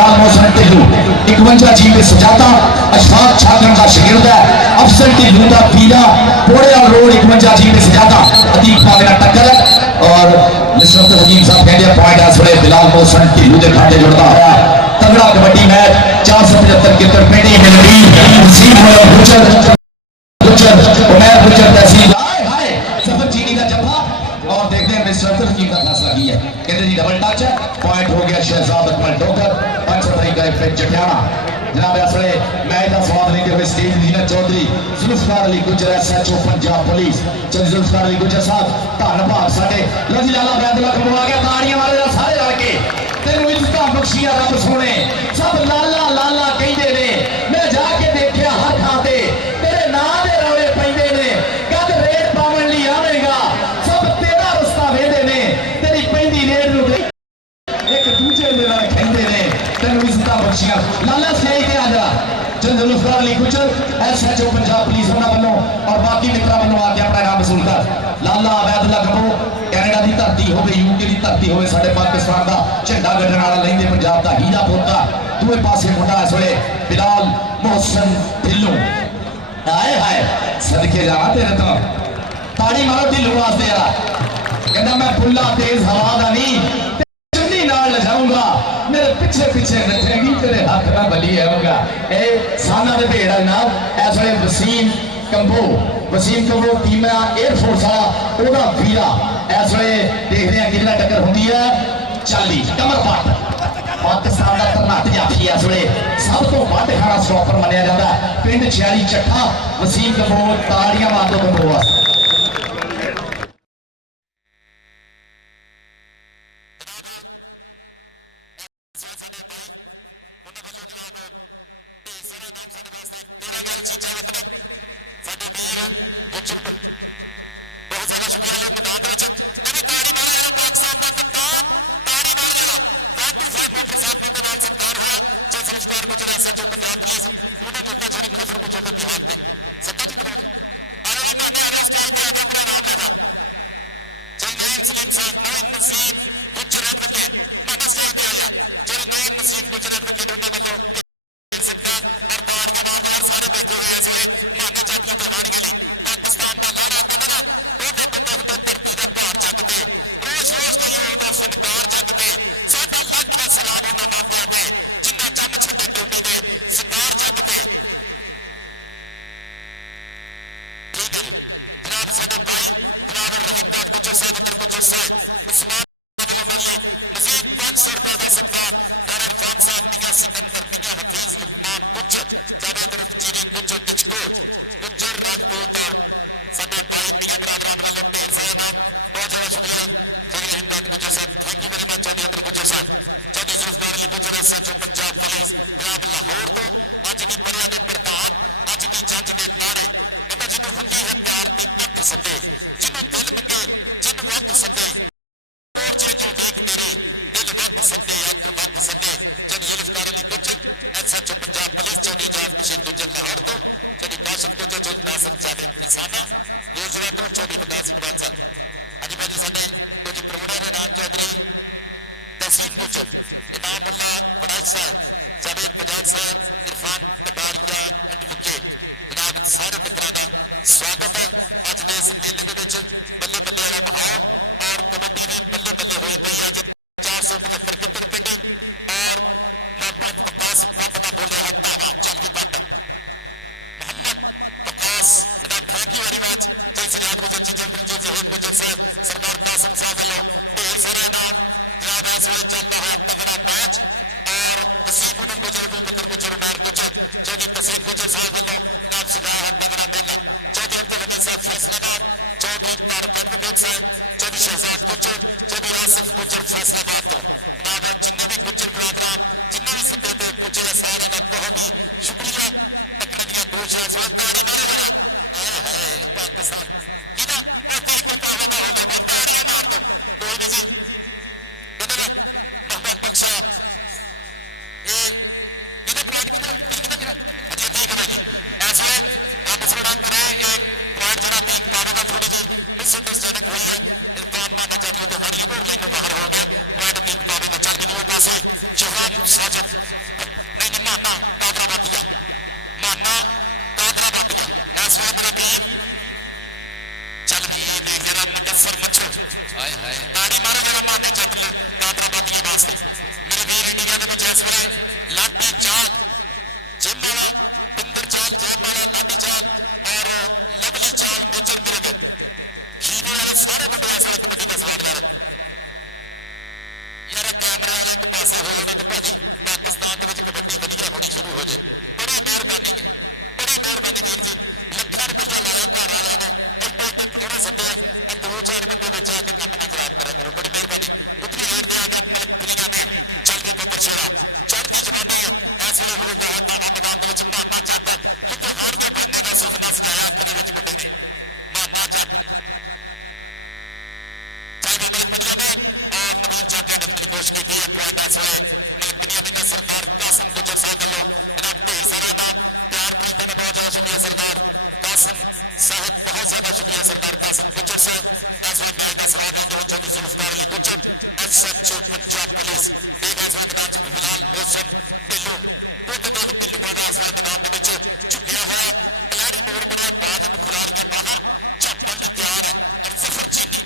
बिलाल मोहसन टिल्लू 51 जी में सजाता अशफाक छागन का शागिर्द है अफसर टिल्लू का पीरा पोड़े और रोड 51 जी में सजाता अतीक मेरा टक्कर है और निस्रत हकीम साहब कहते पॉइंट है थोड़े बिलाल मोहसन टिल्लू के खाते जुड़ता है तगड़ा कबड्डी मैच 475 क्रिकेट पेटी में नसीब गुजर उमर गुजर तहसील सफर चीनी का जब्बा और देखते हैं मिस्टर हकीम का फैसला किया कहते जी डबल टच है पॉइंट हो गया शहजाद अकमल डोकर 5 का फिर जटियाना जनाब असले मैच का स्वाद लेते हुए स्टेज लीना चौधरी जुल्फकार अली गुजर एसएचओ पंजाब पुलिस चंद जुल्फकार अली गुजर साहब धन्यवाद साडे लजी लाला बैदला को आ गया ताड़ियां वाले सारे लड़के तेनू इज्जत बख्शिया रब सोने सब लाला लाला कहते ने मैं जाके देखा हर थां ते तेरे नाम दे रौले पैंदे ने कद रेट पावन लई आवेगा सब तेरा रस्ता वेंदे ने तेरी पैंदी रेट नू एक दूजे दे नाल खेंदे ने तेनू इज्जत बख्शिया लाला सही ते आजा चंद जुल्फकार अली गुजर एसएचओ पंजाब पुलिस होना वालों और बाकी मित्रा वालों आके अपना नाम वसूल कर लाला अबैदुल्ला गबो कैनेडा की धरती हो यूके की धरती हो साडे पाकिस्तान का झंडा गड्ढण वाला लैंदे पंजाब का हीरा पोता दूए पासे मुंडा इस वेले बिलाल मोहसन ढिल्लों आए हाय सदके जावा तेरे तो ताड़ी मारो ढिल्लों वास्ते यार कहंदा मैं फुल्ला तेज हवा दा नहीं चुन्नी नाल लजाऊंगा मेरे पीछे पीछे नचेगी तेरे हाथ में बली होगा ए साना दे भेड़ा नाम इस वेले वसीम कंबो टीम एयरफोर्स वाला ओदा वीरा इस वे देखते हैं कितना टक्कर होती है 40 कमर पाट पाकिस्तान का तरनाट जाफी इस वे सब तो वध खाना स्टॉपर मनिया जाता है पिंड 46 चट्ठा वसीम कंबो ताड़ियां मार दो कंबो वास्ते ताड़ी मारो जरा माने चैतल कादराबादी वास्ते मेरे वीर इंडिया के इस वे लाठी चाल जिम वाला पिंदर चाल जेम वाला लाठी चाल और लवली चाल मेजर मिर्ग खीरे वाले सारे मुंडे इस वे कबड्डी का स्वाद लै रहे यार कैमरे वाले एक पासे हो जाना तो भाजी पाकिस्तान के कबड्डी वधिया होनी शुरू हो जाए बड़ी मेहरबानी है बड़ी मेहरबानी वीर जी लखा रुपया लाया घर वाले ने एडे एडे प्राणे सदे दो चार बंदे बेच आके काम ना खराब करा करो बड़ी मेहरबानी उतनी रेट दे आके मतलब दुनिया में चलती पत्थर छेड़ा चढ़ती जवानी है इस वे रोज है धावा मैदान के माना चाहता लुधियानियां बनने का सुपना सजाया अख के मुंडे ने माना चाहता चल भी मतलब दुनिया में और नवीन चाके ने अपनी कोशिश की है पॉइंट इस वे मतलब दुनिया में सरदार कासम गुजर साहब वालों इन्हें ढेर सारा नाम प्यार प्रीत का बहुत ज्यादा शुक्रिया सरदार कासम साहब बहुत ज्यादा शुक्रिया सरदार कासम गुजर साहब इस वे मैच का स्वाद लेते हो जो जुल्फकार अली गुजर SHO पंजाब पुलिस एक इस वे मैदान च बिलाल मोहसन ढिल्लों खुद दो ढिल्लुआ का इस वे मैदान के झुकिया हुआ खिलाड़ी मोड़ बनया बाद खिलाड़ियां बाहर झपकन की तैयार है और जफर चीनी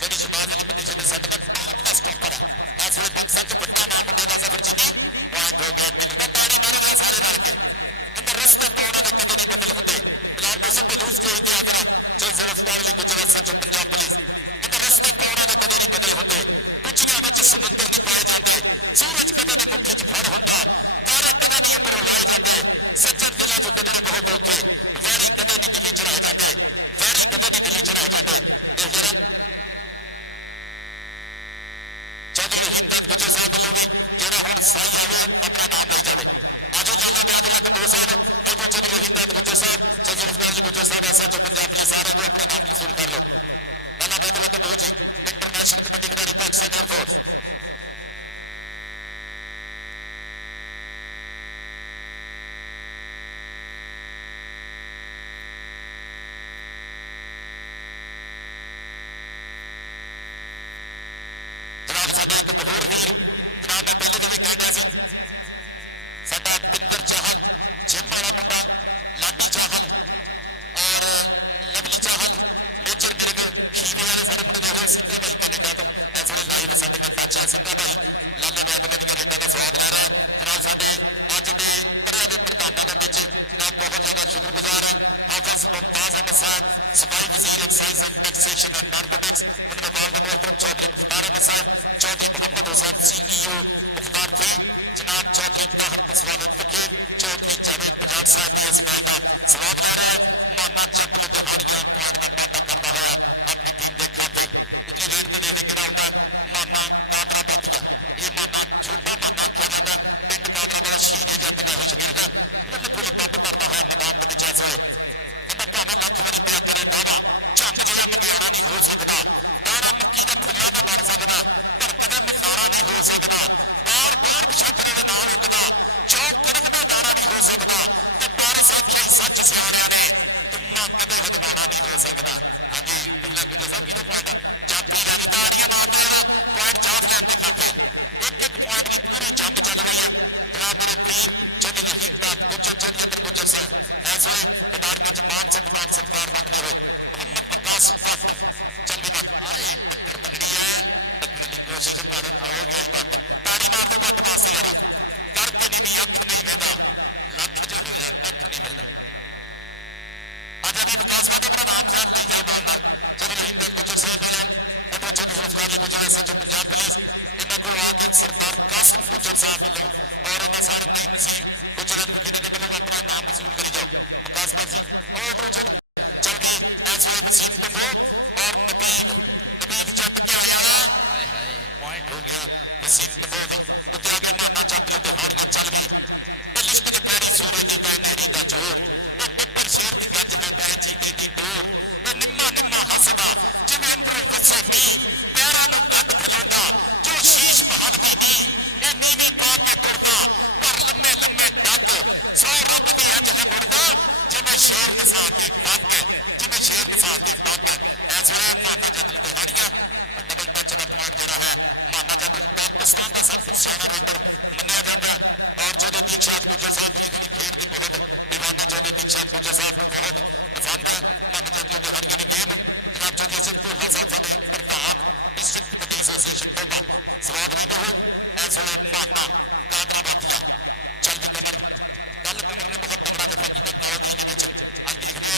जो शहबाज अली पनीशे ने सट में टॉप का स्टॉपर है इस वे पाकिस्तान च बड़ा नाम मुंडे का जफर चीनी पॉइंट हो गया ढिल्लों का ताड़ी मारो गया सारे रल के इन्हें रस्ते पाने के कदे नहीं बदल होंगे बिलाल मोहसन ढिल्लों स्टेज पे आकर जो जुल्फकार अली गुजर SHO पंजाब पुलिस इन्हें रस्ते पाने के कदे नहीं बदल होंगे कुचियां विच समुंदर नहीं पाए जाते सूरज कदे नहीं मुट्ठी च फड़ होंदा तारे कदे नहीं अंबरों लाए जाते सज्जन दिलों च कदे नहीं बहुत औखे वैरी कदे नहीं दिल्ली चढ़ाए जाते वैरी कदे नहीं दिल्ली चढ़ाए जाते देख जरा चौधरी हिंदत गुजर साहब वालों भी जेड़ा हुण साई आवे अपना नाम ले जावे आजो लाला ब्यादुल्ला कंबोज साहब इधर चौधरी हिंदत गुजर साहब जुल्फकार अली गुजर साहब SHO पंजाब पुलिस सारे को अपना नाम वसूल कर लो लाला ब्यादुल्ला कंबोज जी इंटरनेशनल कबड्डी खिलाड़ी पाकिस्तान एयरफोर्स जनाब साडे एक होर वीर जनाब मैं पहले दिन भी कह रहा सी साडा पिंदर चाहल जिम वाला मुंडा लाठी चाहल और लवली चाहल मेजर मिर्ग खीरे वाले सारे मुंडे देखो सिंघा भाई कैनेडा तो इस वे लाइव साडे में टच है सिंघा भाई लाले ब्यादुल्ला दी रेडां का स्वाद लै रहा है जनाब साडे अज दे तरह के प्रधानां दे विच जनाब बहुत ज्यादा शुक्रगुजार है हाफिज मुमताज अहमद साहब सफाई वजीर excise and taxation and narcotics उन्होंने बाल मोहतरम चौधरी मुख्तार अहमद साहब चौधरी मोहम्मद हुसैन CEO मुख्तार थी जनाब चौधरी ताहर पसवान फकीर चौधरी जावेद बजाज साहब भी इस मैच का स्वाद ले रहे हैं माना चक लुधियानियां पॉइंट का वाधा करता हुआ अपनी टीम के खाते उतनी रेट से देखने कि होता माना कादराबादिया ये माना छोटा माना आख्या जाता पिंड कादराबाद शहीदे जट का यह शगिरद है उन्होंने पूरी पंप करता हुआ मैदान के इस वे कहता भावें लख वारी पिया करे दावा झंड जिहा मगियाना नहीं हो सकता दाना मक्की का फुल्ला ना बन सकता पर कदे मखारा नहीं हो सकता बार बार पिछातरे के नाल उगदा चौक कड़क का दाना नहीं हो सकता तो पर साख्या ही सच सियाणिया ने तुम्मा कदे हदमाना नहीं हो सकता हाँ जी पहला गुजर साहब किहदा पॉइंट है जाफी रही ताड़ियां मारते हैं पॉइंट जाफ लैन के खाते एक एक पॉइंट की पूरी जंग चल रही है जनाब मेरे प्रीत चौधरी हिंदत गुजर चौधरी अंदर गुजर साहब इस वे खिलाड़ियों च मान सत्कार बनते हुए मोहम्मद वकास भट्ट चल भी बात आए टक्कर तगड़ी है टक्कर की कोशिश पर आओ गया बात ताड़ी मारते भट्ट वास्ते जरा करके नहीं अख नहीं वेंदा लख जो होया कख नहीं मिलता अज अभी विकास वाले अपना नाम साहब ले जाए मान नाल चौधरी हिंदत गुजर साहब वाले इधर चौधरी जुल्फकार अली गुजर SHO पंजाब पुलिस इन्हों को आके सरदार कासिम गुजर साहब वालों और इन्हें सारे नई नसीब गुजर ने वालों अपना नाम वसूल करी जाओ विकास भाई जी और चल गई इस वे वसीम कंबोज और नबीद जट के आने वाला पॉइंट हो गया वसीम कंबोज का उत्ते आगे माना चक लुधियानियां चल गई लिश्क च पैरी सूरज की पै नेरी का जोर टप्पर शेर की गज में पै जीते की डोर निम्मा निम्मा हसदा जिवें अंदरों वसे मीह पैरां नूं गड्ड खलोंदा जो शीश बहाददी नी ए नीवी पा के टुरदा पर लम्मे लम्मे डग सौ रब दी अज है मुड़दा जिवें शेर नसाती पग जिवें शेर नसाती पग इस वे माना चक लुधियानियां डबल टच का पॉइंट जोड़ा है माना चक पाकिस्तान का सब कुछ सियाणा रेडर मन्निया जाता है और चौधरी दीक्षात गुजर साहब की जिन्हें खेल की बहुत दीवाना चौधरी दीक्षात गुजर साहब को बहुत पसंद है माना चक लुधियानियां की गेम जनाब चौधरी सिंह भोला साहब साडे प्रधान इस एसोसिएशन टोबा स्वाद लेंदे हो इस वे माना कादरा बातिया चल भी कमर कल कमर ने बहुत तगड़ा जफा किया कालो दी के विच अज देखने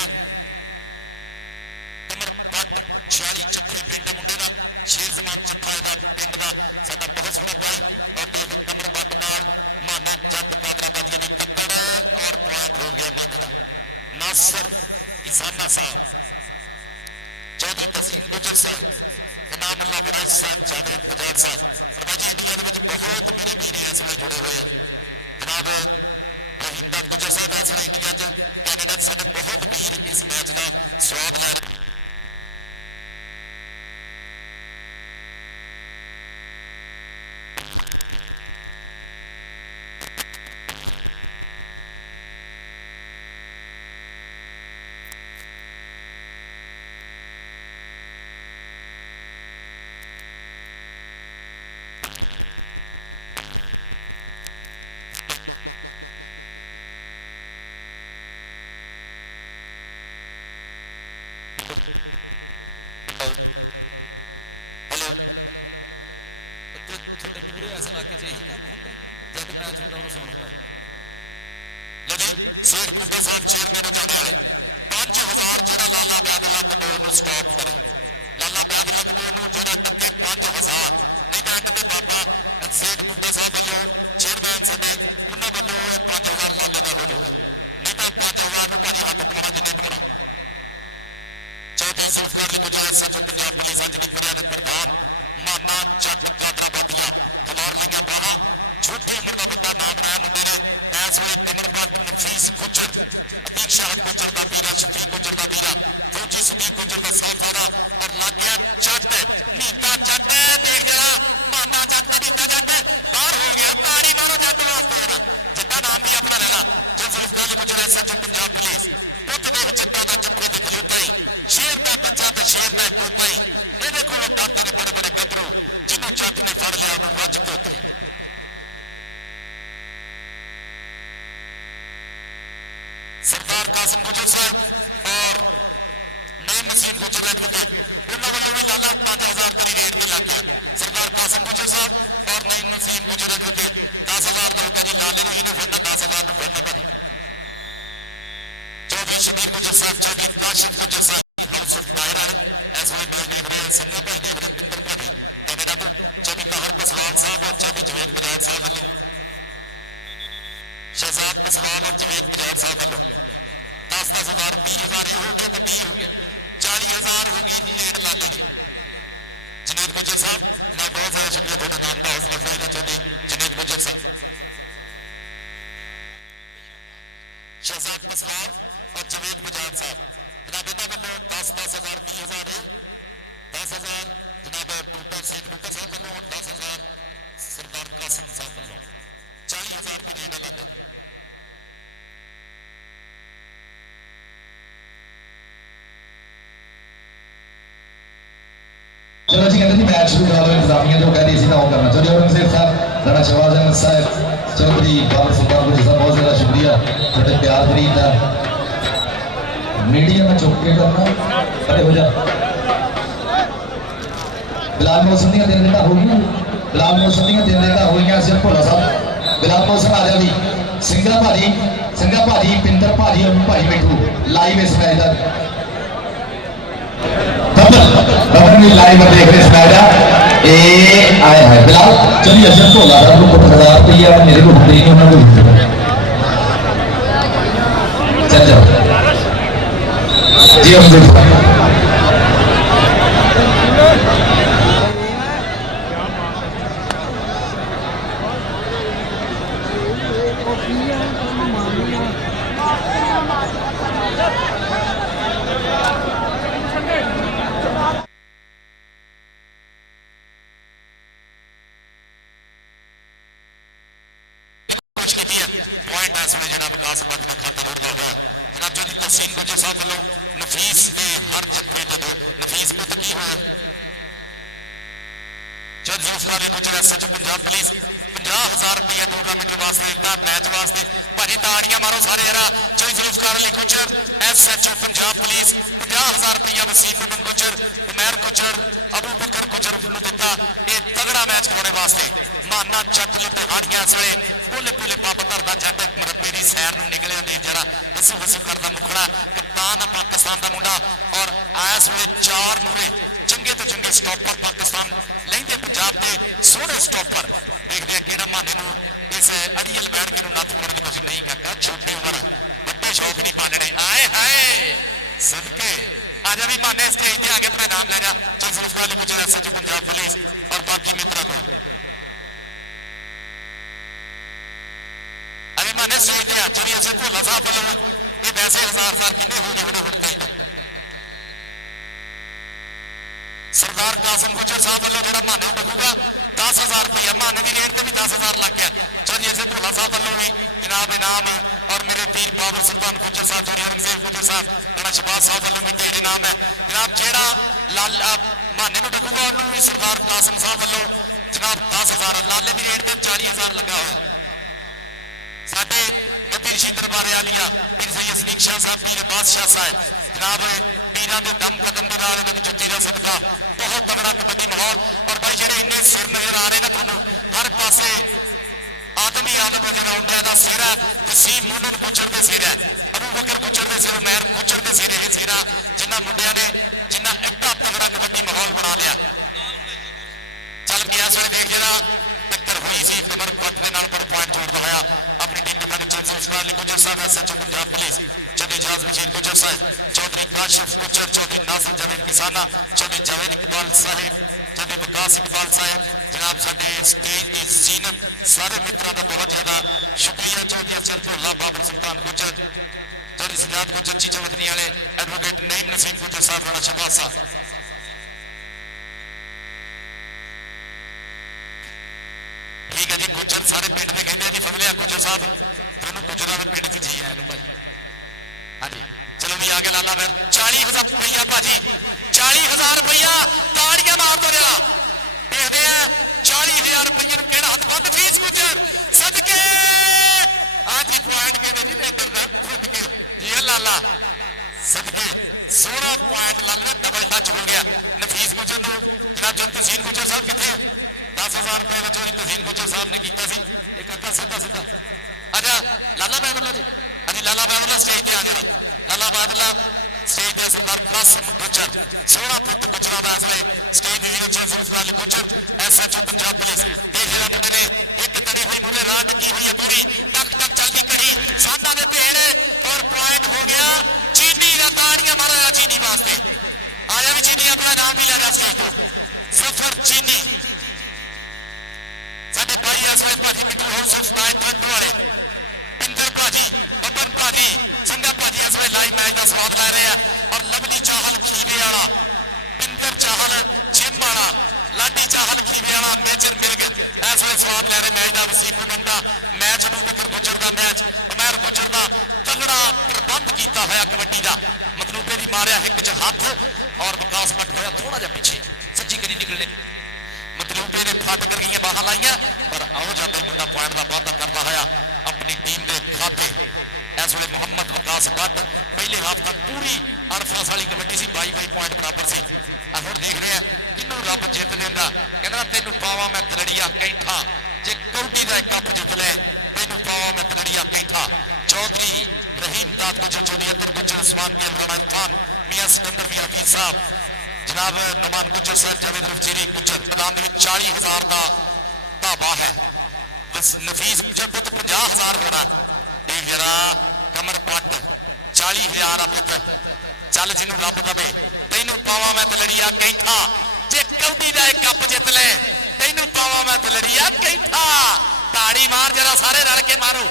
कमर पट 46 चक्के पिंड मुंडे का शेर समान चक्का इहदा पिंड का साडा बहुत सोहना पाई और देख कमर पट नाल माने जट कादरा बातिया की टक्कर और पॉइंट हो गया माने का नासर इसाना साहब चौधरी तहसीन गुजर साहब इनाम अल्लाह वराज साहब जावेद बजाज साहब और भाजी इंडिया के बहुत मेरे वीर इस वे जुड़े हुए हैं जनाब रहीमदाद गुजर साहब इस वे इंडिया कैनेडा साढ़े बहुत वीर इस मैच का स्वाद लै रहे शेख बूटा साहब चेयरमैन लुधियाने वाले 5000 जो लाला बैदुल्ला कपूर स्टॉप करे लाला बैदुल्ला कपूर जो टक्के 5000 नहीं तो एंड पे बाबा शेख बूटा साहब वालों चेयरमैन साडे उन्होंने वालों 5000 लाले का हो जाएगा नहीं तो 5000 भाजी हाथ पवाना जिन्हें पवाना चौधरी जुल्फकार अली गुजर सच पंजाब पुलिस अज की फरियाद प्रधान माना जट कादरा बातिया खिलार लिया बाहा छोटी उम्र का बड़ा नाम बनाया मुंडे ने इस वे कमर पट नफीस गुजर अतीक शाह गुजर का पीरा शफीक गुजर का पीरा फौजी सदीक गुजर का साहबजादा और लग गया जट नीता जट देख जरा माना जट नीता जट बाहर हो गया ताड़ी मारो जट वास्ते जरा जट्टा नाम भी अपना लेना जो जुल्फकार अली गुजर एसएचओ पंजाब पुलिस पुत देख जट्टा का जप्पे की खलोता ही शेर का बच्चा तो शेर का पोता ही ये देखो दाते ने बड़े बड़े गबरू जिन्होंने जट ने फड़ लिया उन्होंने रज पोता ही सरदार कासिम गुजर साहब और नईम नसीम गुजर एडवोकेट उन्होंने वालों भी लाला 5000 करी रेट में लग गया सरदार कासिम गुजर साहब और नईम नसीम गुजर एडवोकेट 10,000 का होता जी लाले ने फड़ना 10,000 में फड़ना भाई चौधरी शबीर गुजर साहब चौधरी काशिफ गुजर साहब हाउस ऑफ दायरा इस वे मैच देख रहे हैं संगा भाई देख रहे पिंदर भाई कैनेडा तो चौधरी ताहर पसवाल साहब और चौधरी जवेद बजाज साहब वालों शहजाद पसवाल और जवेद बजाज साहब वालों 10,000 20,000 ये हो गया तो 20 हो गया 40,000 हो गई जी लेट लाले की जनेद गुजर साहब मैं बहुत ज्यादा शुक्रिया थोड़ा नाम का हौसला अफजाई का चौधरी जनेद गुजर साहब शहजाद पसवाल और जवेद बजाज साहब जनाब इन्होंने वालों 10,000 20,000 10,000 जनाब बूटा शेख बूटा साहब वालों और 10,000 सरदार कासिम साहब वालों 40,000 रुपये लेट लाले चलो जी कहते मैच शुरू करा लो इंतजामिया जो कहती इसी काम करना चलिए औरंगजेब साहब राणा शहबाज अहमद साहब चौधरी बाबर सुल्तान गुजर साहब बहुत ज़्यादा शुक्रिया थोड़े प्यार फरीद का मीडिया में चुप के करना खड़े हो जा बिलाल मौसम दी दिन देता हो गई बिलाल मौसम दी दिन देता हो गई सिर्फ भोला साहब बिलाल मौसम आ जाओ जी सिंगा भाजी पिंदर भाजी और भाई मिठू लाइव इस मैच का लाइव देख रहे इस मैच ए आया है बिलाल चलिए असर भोला साहब को 1000 रुपया मेरे को नहीं उन्होंने चल जाओ जी हम पंजाब पुलिस 50,000 रुपया वसीम गुजर उमैर गुजर अबू बकर गुजर दिता। वास्ते माना जट लुधियाणियां इस वेले भोले भोले पब धरदा जट मुरब्बे की सैर नूं निकलिया देख जरा वसू वसू करदा मुखड़ा कप्तान पाकिस्तान का मुंडा और इस वेले चार मूरे चंगे तो चंगे स्टॉपर पाकिस्तान लैंदे पंजाब के सोहने स्टॉपर देखते हैं किहड़ा माने नूं इस अड़ियल बैठ के नूं नत्थ पाउण दी कोशिश नहीं काका छोटी उम्र बड़े शौक नहीं पालने आए हाय सदके आजा भी माने स्टेज पे आगे अपना नाम ले जा चल संस्कार ले मुझे ऐसा जो पंजाब पुलिस और बाकी मित्रों को अरे माने स्टेज पे आज भी ऐसे भोला साहब वालों ये वैसे हजार साल किन्ने हो गए होने होते हैं सरदार कासिम गुजर साहब वालों जो माने बखूगा 10,000 रुपया माने की रेट से भी 10,000 लग गया चलिए ऐसे भोला साहब वालों भी जनाब इनाम और मेरे वीर बाबर सुल्तान गुजर साहब जूनियर औरंगजेब गुजर साहब राणा शहबाज साहब वालों भी ढेर इनाम है जनाब जेड़ा लाल माने में बखूगा उन्होंने भी सरदार कासिम साहब वालों जनाब 10,000 लाले की रेट से 40,000 लगा हुआ साडे पीर शिंदर बारे आलिया पीर सैयद सदीक शाह साहब पीर बादशाह साहब जनाब पीर के दम कदम के नाल इन्हां दी जुत्ती दा सदका बहुत तगड़ा कबड्डी माहौल और भाई जेडे इन्ने सिर नजर आ रहे हैं तुहानूं हर पासे आदमी आदम नजर आउंदा दा सिर है वसीम मुनन गुजर दे सिर है अबू बकर गुजर दे सिर उमैर गुजर दे सिर ये सिरा जिन्हां मुंडियां ने जिन्हां एड्डा तगड़ा कबड्डी माहौल बना लिया चल के इस वेले देख जरा टक्कर हुई सी कमर पट दे नाल पर पॉइंट जोड़दा होया अपनी टीम के चौधरी उस्मान अली गुजर साहब एसएचओ पंजाब पुलिस चौधरी जाज बशीर गुजर साहब चौधरी काशिफ गुजर चौधरी नासिर जावेद किसाना चौधरी जावेद इकबाल साहिब चौधरी विकास इकबाल साहिब जनाब साडे स्टेज की सीनत सारे मित्रों का बहुत ज्यादा शुक्रिया चौधरी अफसर भोला बाबर सुल्तान गुजर चौधरी सिद्धार्थ गुजर चीचा वतनी वाले एडवोकेट नईम नसीम गुजर साहब राणा शहबाज साहब ठीक है जी गुजर सारे पिंड के कहते हैं जी फजलिया गुजर साहब तेन गुजरा के पिंड च जी आया भाई हाँ जी चलो भी आगे लाला फिर 40,000 रुपया भाजी 40,000 रुपया ताड़ियां मार दो जरा देखते हैं 40,000 रुपये ਨੂੰ ਕਿਹੜਾ ਹੱਥ ਬੰਦ ਫੀਸ ਗੁਜਰ ਸਦਕੇ हाँ जी पॉइंट कहते जी इधर सदके जी लाला सदके 16 पॉइंट लाला डबल टच हो गया नफीस गुजर ਨੂੰ जनाब जो तहसीन गुजर साहब कितने 10,000 रुपये जो तहसीन गुजर साहब ने किया सी एक अक्का सीधा सीधा अच्छा लाला बैदुल्ला जी हाँ जी लाला बैदुल्ला स्टेज पे आ जरा लाला बैदुल्ला स्टेज पे सरदार कासिम गुजर 16 फुट गुजरा का इस वेले स्टेज की जीवन जुल्फिकार अली गुजर एसएचओ पंजाब पुलिस ये जरा मुंडे ने एक तनी हुई मुंडे राह टकी हुई है पूरी टक टक चलती कड़ी साना ने भेड़ और पॉइंट हो गया चीनी का ताड़ियां मारा चीनी वास्ते आया भी चीनी अपना नाम भी ले जा स्टेज तो सफर चीनी साडे भाई इस वेले भाजी मिट्टू हाउस ऑफ स्टाइल ट्रंट वाले पिंदर भाजी बबन भाजी संगा भाजी इस वेले लाइव मैच का स्वाद लै रहे हैं और लवली चाहल खीवे वाला पिंदर चाहल जिम वाला लाडी चाहल खीवे वाला मेजर मिल गए इस वेले स्वाद लै रहे मैच का वसीम मुनन का मैच अबू बकर गुजर का मैच उमैर गुजर का तगड़ा प्रबंध किया होया कबड्डी का मतलूबे की मारिया हिक च हाथ और विकास भट्ट होया थोड़ा जा पीछे सज्जी करी निकलने मतलूबे ने फट कर गई बाह लाइया पर आओ जाते मुंडा पॉइंट का वादा करता होया अपनी टीम के खाते इस वे मुहम्मद वकास भट्ट पहले हाफ तक पूरी अड़फास वाली कबड्डी सी 22 पॉइंट बराबर सी हम देख रहे हैं किनू रब जित देंदा कहना तेनू पावा मैं तलड़िया कैंठा जे कौडी का कप जित ले तेनू पावा मैं तलड़िया कैंठा चौधरी रहीम दाद गुजर चौधरी अतर गुजर उस्मान के राणा इरफान मियां सिकंदर मियां हफीज साहब जनाब नुमान गुजर साहब जावेद रफजीरी गुजर मैदान में 40,000 का ढाबा है बस नफीस गुजर को तो 50,000 होना देख जरा कमर पट 40,000 पुत चल जिन्हों रब दे तेनू पावा मैं तलड़िया कैंठा जे कौडी का एक कप जित ले तेनू पावा मैं तलड़िया कैंठा ताड़ी मार जरा सारे रल के मारो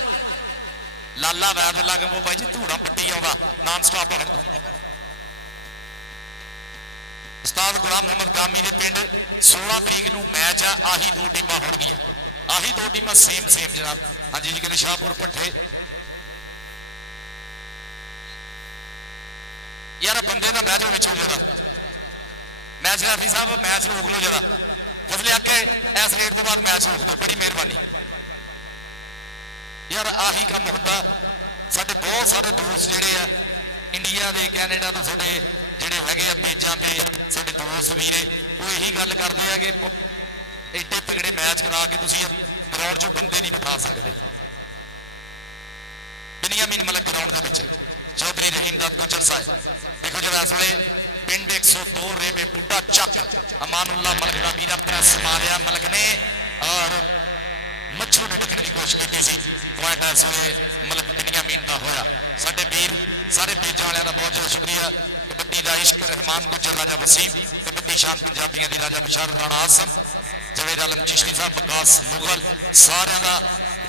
लाला वैदुल्ला के भाई जी धूड़ा पट्टी आउंदा नॉन स्टॉप पकड़ दो उस्ताद गुलाम मोहम्मद गामी के पिंड 16 तरीक नूं मैच है आही दो टीमां होणगियां आही दो टीमां सेम सेम जनाब हाँ जी कहते शाहपुर भट्ठे यार बंदे का मैच विच हो जरा मैच राफी साहब मैच रोक लो जरा फजले आके इस रेट तो बाद मैच रोक दो बड़ी मेहरबानी यार आही काम होंदा साडे बहुत सारे दोस्त जिहड़े आ इंडिया के कैनेडा तो साडे जिहड़े हैगे आ पेजां ते साडे दोस्त वीरे वो यही गल करदे आ कि ਐਡੇ ਤਗੜੇ ਮੈਚ ਕਰਾ ਕੇ ਤੁਸੀਂ ਗਰਾਊਂਡ 'ਚੋਂ ਬੰਦੇ ਨਹੀਂ ਬਿਠਾ ਸਕਦੇ। ਬਿਨੀਆਮੀਨ ਮਲਕ ਗਰਾਊਂਡ ਦੇ ਵਿੱਚ ਚੌਧਰੀ ਰਹੀਮ ਦਾਦ ਗੁੱਜਰ ਸਾਹਿਬ ਦੇਖੋ ਜਦ ਇਸ ਵੇਲੇ ਪਿੰਡ 102 ਰੇਵੇ ਬੁੱਢਾ ਚੱਕ ਅਮਾਨੁੱਲਾ ਮਲਕ ਦਾ ਵੀਰਾ ਪ੍ਰੈਸ ਮਾਰਿਆ ਮਲਕ ਨੇ ਔਰ ਮੱਛੂ ਨੇ ਡੱਕਣ ਦੀ ਕੋਸ਼ਿਸ਼ ਕੀਤੀ ਸੀ। ਪੁਆਇੰਟ ਇਸ ਵੇਲੇ ਮਲਕ ਬਿਨੀਆਮੀਨ ਦਾ ਹੋਇਆ। ਸਾਡੇ ਵੀਰ ਸਾਰੇ ਪੇਜਾਂ ਵਾਲਿਆਂ ਦਾ ਬਹੁਤ ਬਹੁਤ ਸ਼ੁਕਰੀਆ। ਕਬੱਡੀ ਦਾ ਇਸ਼ਕ ਰਹਿਮਾਨ ਗੁੱਜਰ ਰਾਜਾ ਵਸੀਮ ਕਬੱਡੀ ਸ਼ਾਨ ਪੰਜਾਬੀਆਂ ਦੀ ਰਾਜਾ ਬਸ਼ਾਰ ਰਾਣਾ ਆਸਮ ਜਵੇਦ ਆਲਮ ਚਿਸ਼ਤੀ ਸਾਹਿਬ ਵਿਕਾਸ ਮੁਗਲ ਸਾਰਿਆਂ ਦਾ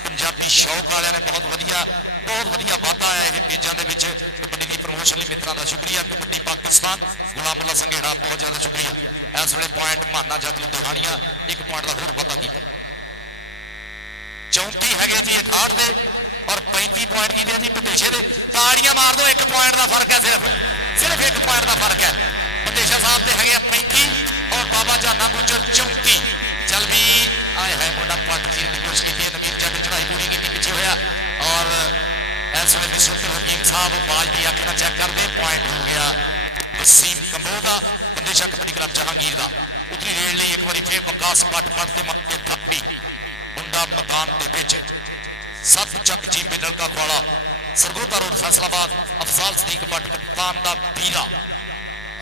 ਪੰਜਾਬੀ ਸ਼ੌਕ ਵਾਲਿਆਂ ਨੇ ਬਹੁਤ ਵਧੀਆ ਵਾਧਾ ਆਇਆ ਇਹ ਪੇਜਾਂ ਦੇ ਵਿੱਚ। ਕਬੱਡੀ ਦੀ ਪ੍ਰਮੋਸ਼ਨ ਲਈ ਮਿੱਤਰਾਂ ਦਾ ਸ਼ੁਕਰੀਆ। ਕਬੱਡੀ ਪਾਕਿਸਤਾਨ ਗੁਲਾਮੁੱਲਾ ਸੰਘੇੜਾ ਬਹੁਤ ਜ਼ਿਆਦਾ ਸ਼ੁਕਰੀਆ। ਇਸ ਵੇਲੇ ਪੁਆਇੰਟ ਮਾਨਾ ਜਗਲੂ ਦਹਾਨੀਆਂ 1 ਪੁਆਇੰਟ ਦਾ ਹੋਰ ਵਾਧਾ ਕੀਤਾ। 34 ਹੈਗੇ ਜੀ 68 ਦੇ ਔਰ 35 ਪੁਆਇੰਟ ਕੀਤੇ ਜੀ ਭੰਦੇਸ਼ੇ ਦੇ। ਤਾੜੀਆਂ ਮਾਰ ਦਿਓ 1 ਪੁਆਇੰਟ ਦਾ ਫਰਕ ਹੈ ਸਿਰਫ 1 ਪੁਆਇੰਟ ਦਾ ਫਰਕ ਹੈ। ਭੰਦੇਸ਼ਾ ਸਾਹਿਬ ਦੇ ਹੈਗੇ 35 ਔਰ ਬਾਬਾ ਜਾਨਾ ਗੁੱਜਰ 34। ਚੱਲ ਵੀ ਆਏ ਹੈ ਮੁੰਡਾ ਪੱਟ ਚੀਰ ਦੀ ਕੋਸ਼ਿਸ਼ ਕੀਤੀ ਹੈ। ਨਵੀਰ ਜੱਟ ਚੜਾਈ ਪੂਰੀ ਕੀਤੀ ਪਿੱਛੇ ਹੋਇਆ ਔਰ ਇਸ ਵੇਲੇ ਮਿਸਟਰ ਹਕੀਮ ਸਾਹਿਬ ਬਾਜ ਦੀ ਅੱਖ ਨਾਲ ਚੈੱਕ ਕਰਦੇ ਪੁਆਇੰਟ ਹੋ ਗਿਆ ਵਸੀਮ ਕੰਬੋ ਦਾ ਭੰਦੇਸ਼ਾ ਕਬੱਡੀ ਕਲੱਬ ਜਹਾਂਗੀਰ ਦਾ। ਉਤਰੀ ਰੇਡ ਲਈ ਇੱਕ ਵਾਰੀ ਫੇਰ ਵਿਕਾਸ ਪੱਟ ਤੇ ਮੱਕ ਕੇ ਥੱਪੀ ਮੁੰਡਾ ਮੈਦਾਨ ਦੇ ਵਿੱਚ 7 ਚੱਕ ਜੀਮ ਬਿਨਰ ਦਾ ਖਵਾੜਾ ਸਰਗੋਤਾ ਰੋਡ ਫੈਸਲਾਬਾਦ ਅਫਜ਼ਾਲ ਸਦੀਕ ਭੱਟ ਕਪਤਾਨ ਦਾ ਵੀਰਾ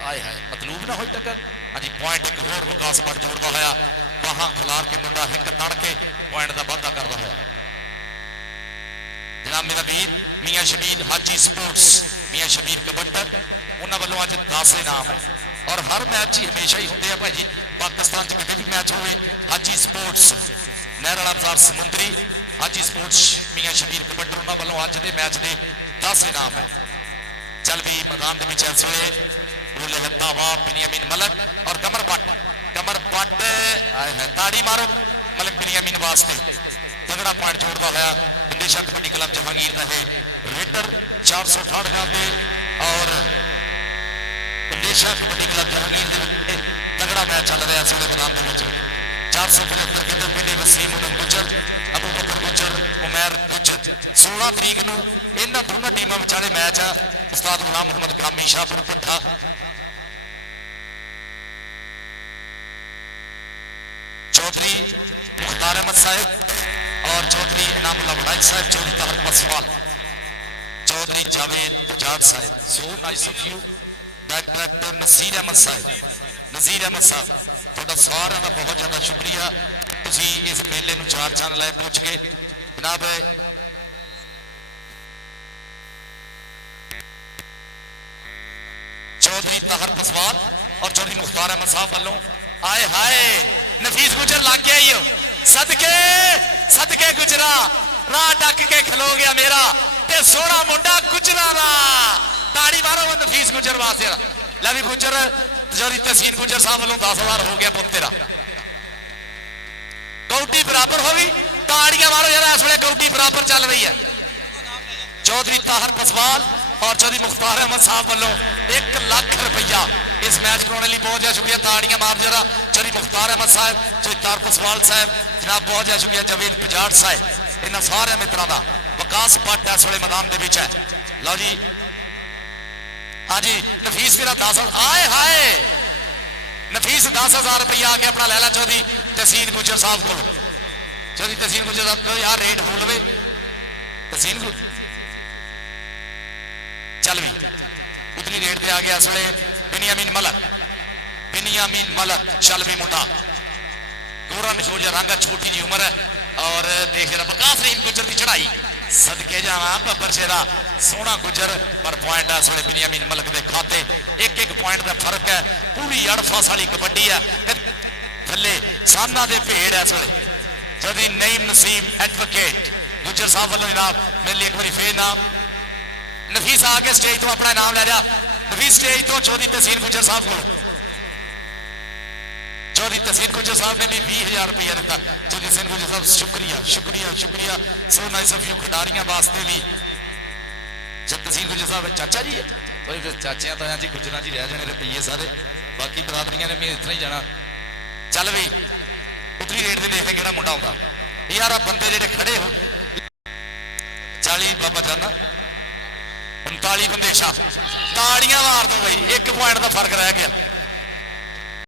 ਆਏ ਹੈ ਮਤਲੂਬ ਨਾ ਹੋਈ ਟੱਕਰ। ਹਾਂਜੀ ਪੁਆਇੰਟ ਇੱਕ ਹੋਰ ਵਿਕਾਸ ਭੱਟ ਜੋੜਦਾ ਹੋਇਆ ਬਾਹਾਂ ਖਿਲਾਰ ਕੇ ਮੁੰਡਾ ਹਿੱਕ ਤਣ ਕੇ ਪੁਆਇੰਟ ਦਾ ਵਾਧਾ ਕਰਦਾ ਹੋਇਆ। ਜਨਾਬ ਮੇਰਾ ਵੀਰ ਮੀਆਂ ਸ਼ਬੀਰ ਹਾਜੀ ਸਪੋਰਟਸ ਮੀਆਂ ਸ਼ਬੀਰ ਕਬੱਟਰ ਉਹਨਾਂ ਵੱਲੋਂ ਅੱਜ 10 ਇਨਾਮ ਹੈ ਔਰ ਹਰ ਮੈਚ ਹੀ ਹਮੇਸ਼ਾ ਹੀ ਹੁੰਦੇ ਆ ਭਾਈ ਜੀ। ਪਾਕਿਸਤਾਨ 'ਚ ਕਿਤੇ ਵੀ ਮੈਚ ਹੋਵੇ ਹਾਜੀ ਸਪੋਰਟਸ ਨਹਿਰ ਵਾਲਾ ਬਾਜ਼ਾਰ ਸਮੁੰਦਰੀ ਹਾਜੀ ਸਪੋਰਟਸ ਮੀਆਂ ਸ਼ਬੀਰ ਕਬੱਟਰ ਉਹਨਾਂ ਵੱਲੋਂ ਅੱਜ ਦੇ ਮੈਚ ਦੇ 10 ਇਨਾਮ ਹੈ। ਚੱਲ ਵੀ ਮੈਦਾਨ ਦੇ ਵਿੱਚ ਇਸ ਵੇਲੇ ਬੋਲੇ ਹੈ ਤਾਵਾ ਬਿਨੀਆਮੀਨ ਮਲਕ ਔਰ ਕਮਰ ਪੱਟ ਆਏ ਹੈ ਤਾੜੀ ਮਾਰੋ ਮਲਕ ਬਿਨੀਆਮੀਨ ਵਾਸਤੇ ਤਗੜਾ ਪੁਆਇੰਟ ਜੋੜਦਾ ਹੋਇਆ। ਭੰਦੇਸ਼ਾ ਕਬੱਡੀ ਕਲੱਬ ਜਹਾਂਗੀਰ ਦਾ ਹੈ ਰੇਡਰ 468 ਗਾਂ ਤੇ ਔਰ ਭੰਦੇਸ਼ਾ ਕਬੱਡੀ ਕਲੱਬ ਜਹਾਂਗੀਰ ਦੇ ਵਿੱਚ ਤਗੜਾ ਮੈਚ ਚੱਲ ਰਿਹਾ ਇਸ ਵੇਲੇ ਮੈਦਾਨ ਦੇ ਵਿੱਚ। 475 ਕਿੰਨੇ ਪਿੰਡੇ ਵਸੀਮ ਉਦਮ ਗੁੱਜਰ ਅਬੂ ਬਕਰ ਗੁੱਜਰ ਉਮੈਰ ਗੁੱਜਰ 16 ਤਰੀਕ ਨੂੰ ਇਹਨਾਂ ਦੋਨਾਂ ਟੀਮਾਂ ਵਿਚਾਲੇ ਮੈਚ ਆ। ਉਸਤਾਦ ਗੁਲਾਮ ਮੁਹੰਮਦ ਗਾਮੀ ਸ਼ਾਹਪੁਰ ਭੱਠਾ चौधरी मुख्तार अहमद साहब और चौधरी इनामुल्लाह वड़ाई साहब Chaudhary Tahir Paswal Chaudhary Javed Bajaj sahab so nice of you director Naseer Ahmed sahab ਤੁਹਾਡਾ ਸਾਰਿਆਂ ਦਾ ਬਹੁਤ ਜ਼ਿਆਦਾ ਸ਼ੁਕਰੀਆ। ਤੁਸੀਂ ਇਸ ਮੇਲੇ ਨੂੰ 4 ਚੰਨ ਲੈ ਪਹੁੰਚ ਕੇ ਜਨਾਬ चौधरी ताहर पसवाल और चौधरी मुख्तार अहमद साहब वालों आए हाय नफीस गुजर लग गया ही सदके गुजरा राह डक के खलो गया मेरा ते सोहना मुंडा गुजरा दा ताड़ी मारो नफीस गुजर वास्ते लै भी गुजर चौधरी तहसीन गुजर साहब वालों 10,000 हो गया पुत तेरा कौटी बराबर हो गई ताड़ियां मारो यार इस वे कौटी बराबर चल रही है। चौधरी ताहर पसवाल और चौधरी मुख्तार अहमद साहब वालों 1 लाख रुपया इस मैच कराने लिए बहुत ज्यादा शुक्रिया। ताड़ियां मार जरा चौधरी मुख्तार अहमद साहब चौधरी ताहर पसवाल साहब जनाब बहुत ज्यादा शुक्रिया। जवेद बजाज साहब इन्होंने सारे मित्रों का विकास भट्ट इस वे मैदान के है। लो जी हाँ जी नफीस तेरा 10,000 आए हाय नफीस 10,000 रुपया आके अपना लैला चौधरी तहसीन गुजर साहब को चौधरी तहसीन गुजर साहब को यार रेट हो लवे तहसीन चल भी उतनी रेट पे आ गया इस वे बिनियामीन मलक चल भी मुंडा गोरा निशोजा रंग छोटी जी उम्र है और देख जरा प्रकाश रहीम गुजर की चढ़ाई सदके जावा बब्बर शेरा सोहना गुजर पर पॉइंट इस वे बिनियामीन मलक के खाते 1-1 पॉइंट का फर्क है। पूरी अड़फास वाली कबड्डी है थले साना दे भेड़ है इस वे चौधरी नईम नसीम एडवोकेट गुजर साहब वालों इनाम मेरे लिए एक बार फिर नाम नफीस आके स्टेज तो अपना नाम ले जा नफीस स्टेज तो चौधरी तहसीन गुजर साहब को चौधरी तहसीन गुजर साहब ने भी 20,000 रुपया दिता। चौधरी तहसीन गुजर साहब शुक्रिया शुक्रिया शुक्रिया सो नाइस ऑफ यू खिडारियों वास्ते भी जब तहसीन गुजर साहब चाचा जी है कोई फिर चाचिया तो जी गुजरा जी रह जाने रुपये सारे बाकी बरादरियां ने मैं इतना ही जाना। चल भी उतरी रेट से देखते कि मुंडा आता यार बंदे जो खड़े हो 40 बाबा जाना 39 भंदेशा ताड़ियां मार दो भाई 1 पॉइंट का फर्क रह गया।